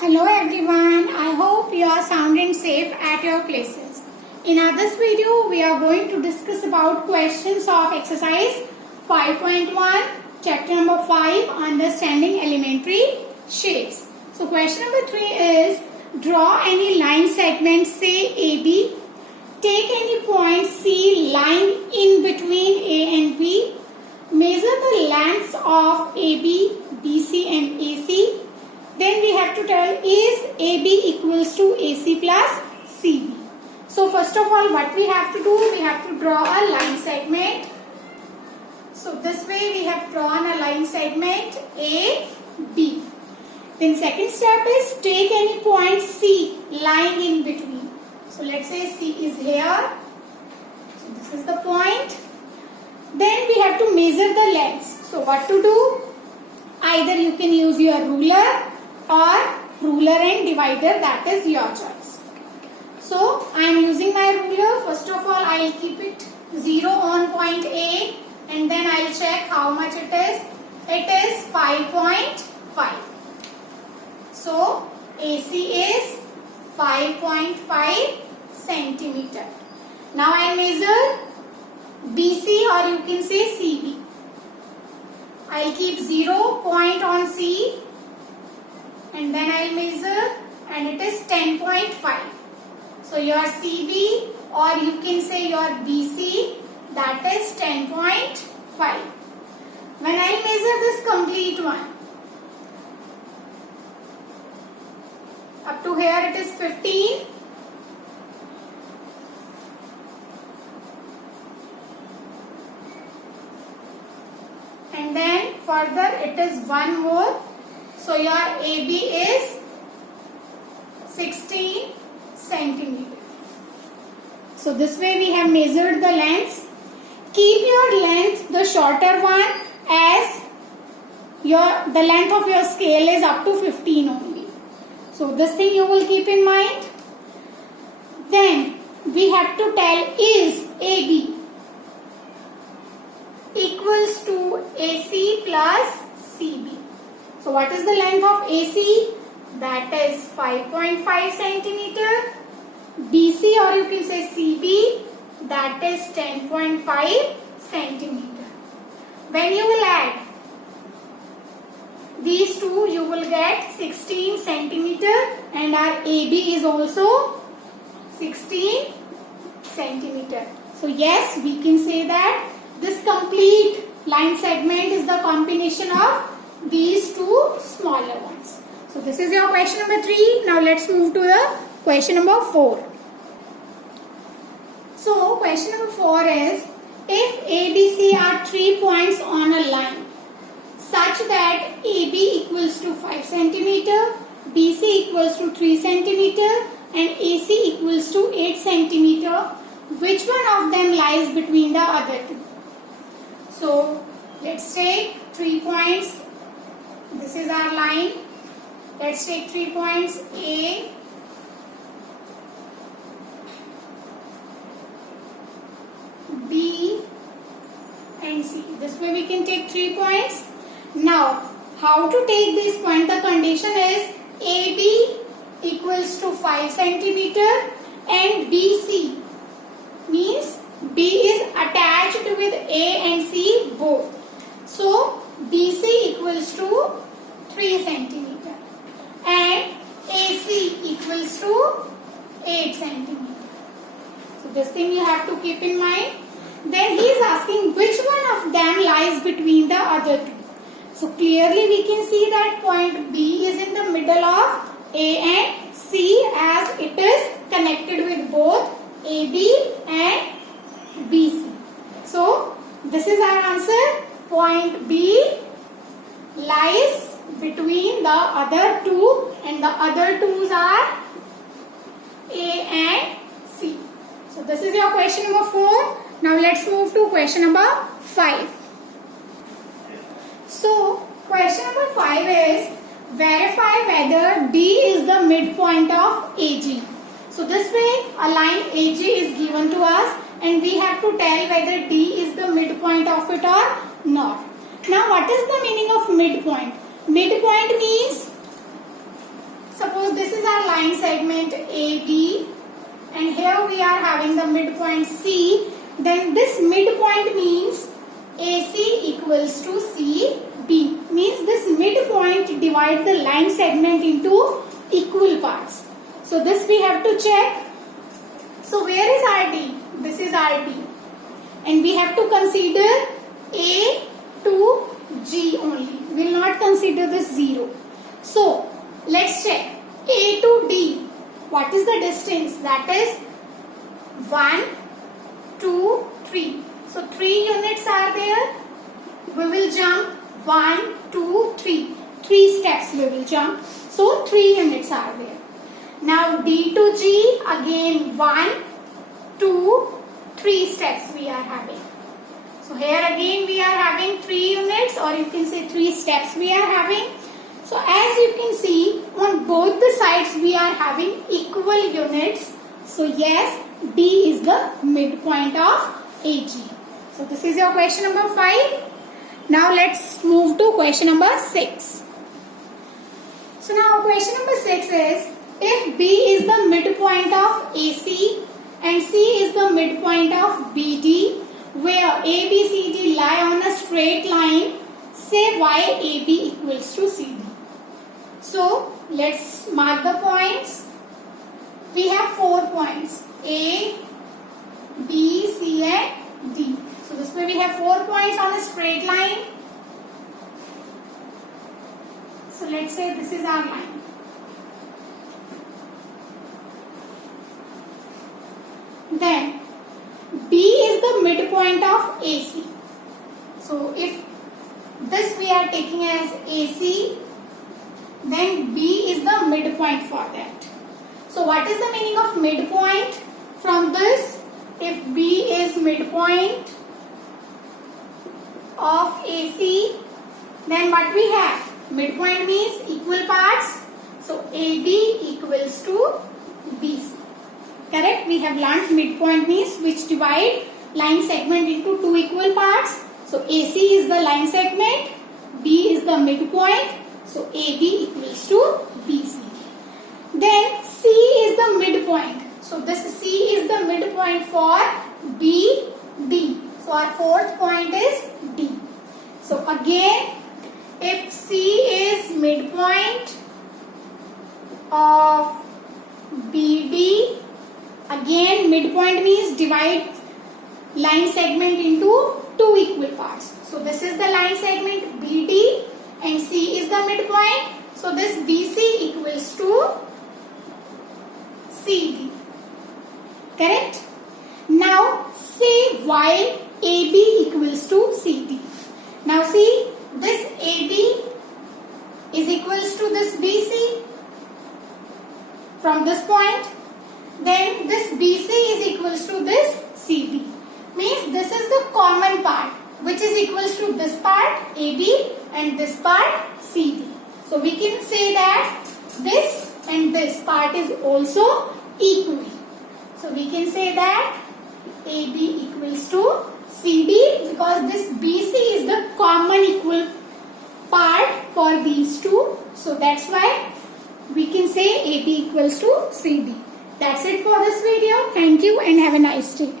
Hello everyone, I hope you are sound and safe at your places. In this video, we are going to discuss about questions of exercise 5.1, chapter number 5, understanding elementary shapes. So question number 3 is, draw any line segment say AB, take any point C lying in between A and B, measure the lengths of AB, BC and AC. Then we have to tell is AB equals to AC plus CB. So first of all what we have to do, we have to draw a line segment. So this way we have drawn a line segment AB. Then second step is take any point C lying in between. So let's say C is here. So this is the point. Then we have to measure the lengths. So what to do? Either you can use your ruler or ruler and divider, that is your choice. So I am using my ruler. First of all I will keep it 0 on point A and then I will check how much it is. It is 5.5. So AC is 5.5 centimeter. Now I measure BC or you can say CB. I will keep 0 point on C and then I will measure and it is 10.5. So your CB or you can say your BC, that is 10.5. When I will measure this complete one, up to here it is 15. And then further it is one more. So your AB is 16 centimeter. So this way we have measured the lengths. Keep your length, the shorter one, as the length of your scale is up to 15 only. So this thing you will keep in mind. Then we have to tell is AB equals to AC plus CB. So what is the length of AC? That is 5.5 centimeter. BC or you can say CB, that is 10.5 centimeter. When you will add these two, you will get 16 centimeter and our AB is also 16 centimeter. So yes, we can say that this complete line segment is the combination of these two smaller ones. So this is your question number 3. Now let's move to the question number 4. So question number 4 is, if ABC are 3 points on a line such that AB equals to 5 centimeter, BC equals to 3 centimeter and AC equals to 8 centimeter, which one of them lies between the other two? So let's take 3 points. This is our line. Let's take 3 points A, B and C. This way we can take 3 points. Now how to take this point? The condition is AB equals to 5 centimeter and BC means B is attached with A and C both. So BC equals to 3 centimeter and AC equals to 8 centimeter. So this thing you have to keep in mind. Then he is asking which one of them lies between the other two. So clearly we can see that point B is in the middle of A and C as it is connected with both AB and BC. So this is our answer. Point B lies between the other two and the other twos are A and C. So this is your question number 4. Now let's move to question number 5. So question number 5 is, verify whether D is the midpoint of AG. So this way a line AG is given to us and we have to tell whether D is the midpoint of it or not. Now what is the meaning of midpoint? Midpoint means, suppose segment AB, and here we are having the midpoint C. Then this midpoint means AC equals to CB. Means this midpoint divides the line segment into equal parts. So this we have to check. So where is RD? This is RD. And we have to consider A to G only. We will not consider this 0. So let's check. A to D. What is the distance? That is 1, 2, 3. So 3 units are there. We will jump 1, 2, 3. 3 steps we will jump. So 3 units are there. Now D to G, again 1, 2, 3 steps we are having. So here again we are having 3 units, or you can say 3 steps we are having. So as you can see, on both the sides we are having equal units. So yes, D is the midpoint of AG. So this is your question number 5. Now let's move to question number 6. So now question number 6 is, if B is the midpoint of AC and C is the midpoint of BD, where ABCD lie on a straight line, say why AB equals to CD. So let's mark the points. We have 4 points, A, B, C and D. So this way we have 4 points on a straight line. So let's say this is our line. Then B is the midpoint of AC. So if this we are taking as AC, then B is the midpoint for that. So what is the meaning of midpoint from this? If B is midpoint of AC, then what we have? Midpoint means equal parts. So AB equals to BC. Correct? We have learnt midpoint means which divide line segment into 2 equal parts. So AC is the line segment, B is the midpoint. So AB equals to BC. Then C is the midpoint. So this C is the midpoint for BD. So our 4th point is D. So again, if C is midpoint of BD, again midpoint means divide line segment into 2 equal parts. So this is the line segment BD and C is the midpoint. So this BC equals to CD. Correct? Now say while AB equals to CD. Now see, this AB is equals to this BC from this point. Then this BC is equals to this CD. Means this is the common part which is equals to this part AB and this part CD. So we can say that this and this part is also equal. So we can say that AB equals to CD because this BC is the common equal part for these two. So that's why we can say AB equals to CD. That's it for this video. Thank you and have a nice day.